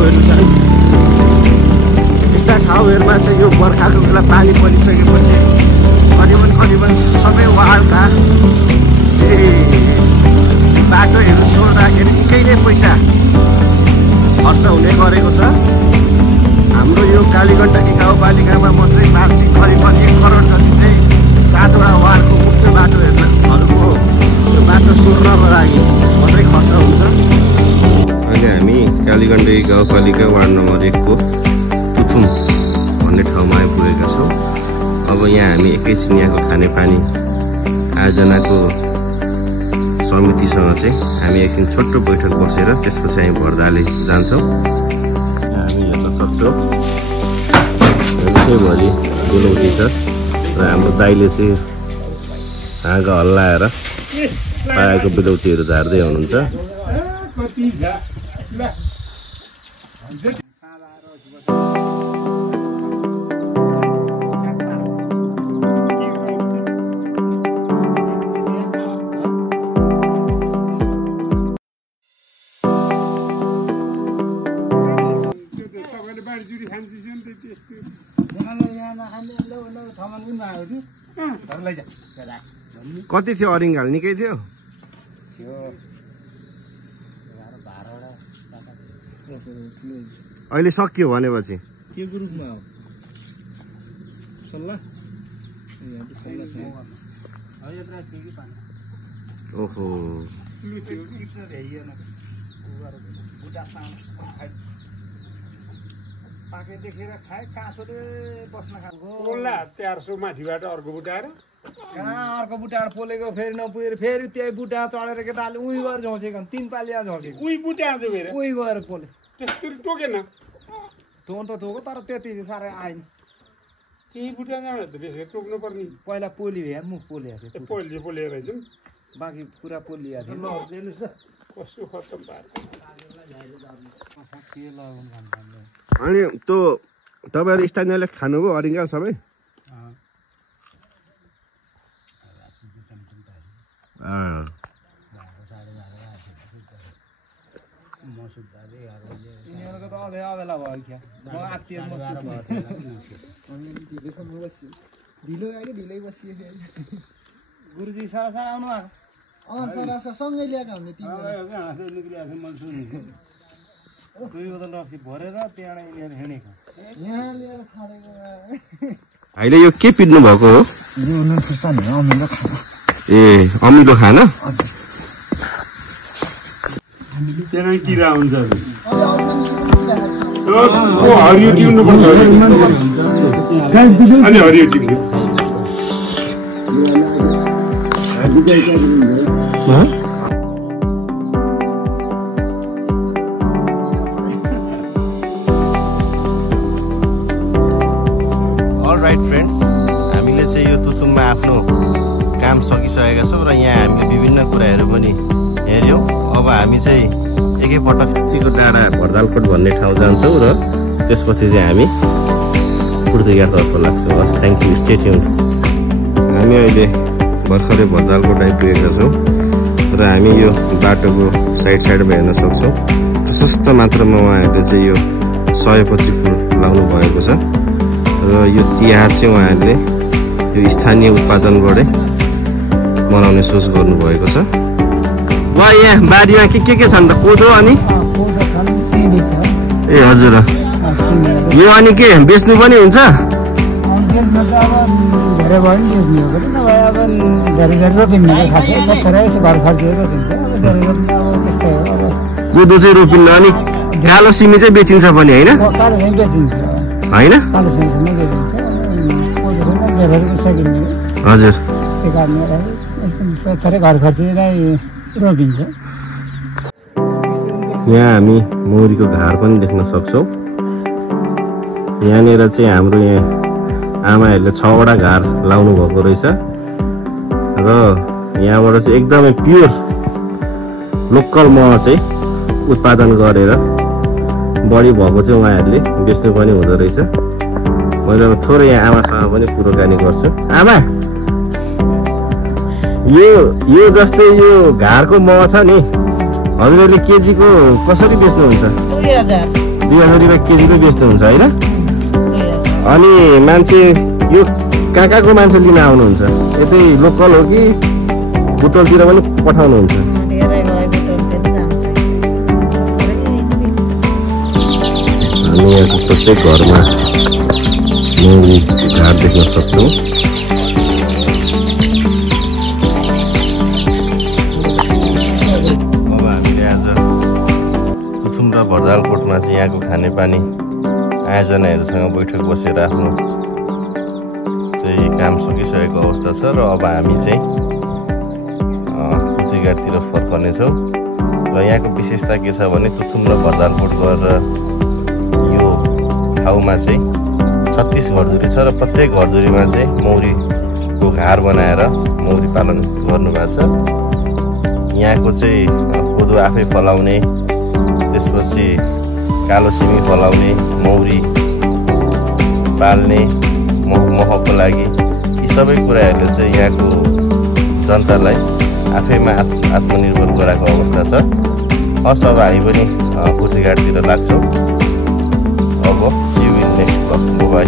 ठाउँहरू छ। यस्ता ठाउँहरूमा चाहिँ यो बर्खाको बेला पानी परिसकेपछि करिबन सबै वार्डका चाहिँ बाटोहरू सोड्दाखेरि निकै नै पैसा खर्च हुने गरेको छ। हाम्रो यो कालीगण्डकी गाउँपालिकामा मात्रै वार्षिक करिबन 1 करोड जति चाहिँ 7वटा वार्डको मुख्य बाटोहरूको यो बाटो सोर्नको लागि मात्रै खर्च हुन्छ। अहिले हामी कालीगण्डकी गाउँपालिका वार्ड नम्बर 1 को तुथुम भन्ने ठाउँमा आइपुगेका छौँ। अब यहाँ हामी एकैछिन यहाँको खानेपानी आयोजनाको समितिसँग चाहिँ हामी एकछिन छोटो बैठक बसेर त्यसपछि हामी भर्दाले जान्छौँ। हामी हेर्न सक्छौँ भरि बेलौटी छ र हाम्रो दाइले चाहिँ हाँगा हल्लाएर पाएको बेलौटीहरू झार्दै हुनुहुन्छ। कति थियो अरिङ्गाल? निकै थियो। अहिले सकियो भनेपछि के ग्रुपमा हो? ओहो पाके देखेर खाए काँसोले बस्न खाएको 400 माथिबाट अर्को बुटाएर कहाँ अर्को बुटाएर पोलेको फेरि नपुगेर फेरि त्यही बुटा चढेर केटाले उही गएर झौसेको 3 पालिया झौसेको उही बुटा फेरि उही गएर पोले त्यस्तो टोकेन टोन त टोको तर त्यति साह्रै आएन। त्यही बुटा जाँदा त बेसी टोक्नु पर्ने। पहिला पोली भए मुख पोले पहिले पोलेर रहेछन् बाँकी पुरा पोलिया थियो। कस्तो खत्तम पार्छ। अनि त्यो तपाईँहरू स्थानीयले खानुभयो अरिङ्गाल सबै? गुरुजी सारा आउनु भएको सँगै ल्याएको हुने भरेर त्यहाँ लिएर हिँडेको यहाँ लिएर खाँडेको अहिले यो के पिट्नु भएको हो? ए अमिलो खाना त्यहाँ किरा हुन्छ हरियो टिप्नुपर्छ अनि हरियो टिप्नु अलराइट फ्रेन्ड्स, हामीले चाहिँ यो तुथुममा आफ्नो काम सकिसकेका छौँ र यहाँ हामीले विभिन्न कुराहरू पनि हेऱ्यौँ। अब हामी चाहिँ एकैपटक चिको डाँडा भर्दालकोट भन्ने ठाउँ जान्छौँ र त्यसपछि चाहिँ हामी पूर्तिगातर्फ लाग्छौँ। Thank you, stay tuned. हामी अहिले भर्खरै भर्दालकोट आइपुगेका छौँ र हामी यो बाटोको साइडमा हेर्न सक्छौँ। प्रशस्त मात्रामा उहाँहरूले चाहिँ यो सयपत्री फुल लाउनु भएको छ र यो तिहार चाहिँ उहाँहरूले यो स्थानीय उत्पादनबाटै मनाउने सोच गर्नुभएको छ। वा यहाँ बारीमा के छ नि त? कोदो अनि ए हजुर, यो अनि के बेच्नु पनि हुन्छ? कोदो चाहिँ रोपिन्न अनि कालो सिमी चाहिँ बेचिन्छ पनि होइन? होइन हजुर, यहाँ हामी मौरीको घार पनि देख्न सक्छौँ। यहाँनिर चाहिँ हाम्रो यहाँ आमाहरूले 6वटा घार लाउनु भएको रहेछ र यहाँबाट चाहिँ एकदमै प्योर लोकल मह चाहिँ उत्पादन गरेर बढी भएको चाहिँ उहाँहरूले बेच्नु पनि हुँदो रहेछ। मैले अब थोरै यहाँ आमासँग पनि कुराकानी गर्छु। आमा, यो जस्तै यो घारको मह छ नि, हजुरहरूले केजीको कसरी बेच्नुहुन्छ? 2000 रुपियाँ केजीको बेच्नु हुन्छ होइन? अनि मान्छे यो कहाँको मान्छे लिन आउनुहुन्छ? यतै लोकल हो कि बुटोलतिर पनि पठाउनुहुन्छ? हामी यहाँको प्रत्येक घरमा मौरी झार देख्न सक्छौँ। अब हामीले आज कुथुम र भरदालकोटमा चाहिँ यहाँको खानेपानी आयोजनाहरूसँग बैठक बसेर आफ्नो चाहिँ काम सकिसकेको अवस्था छ र अब हामी चाहिँ कुचीघाटतिर फर्कनेछौँ। र यहाँको विशेषता के छ भने तुथुम र भरदालकोट गरेर यो ठाउँमा चाहिँ 36 घरधुरी छ र प्रत्येक घरधुरीमा चाहिँ मौरीको घर बनाएर मौरी पालन गर्नुभएको छ। यहाँको चाहिँ कोदो आफै फलाउने, त्यसपछि कालो सिमी फलाउने, मौरी पाल्ने, महको लागि यी सबै कुराहरूले चाहिँ यहाँको जनतालाई आफैमा आत्मनिर्भर गराएको अवस्था छ। अब हामी पनि कुचीघाटतिर लाग्छौँ। अब see you in next blog. By.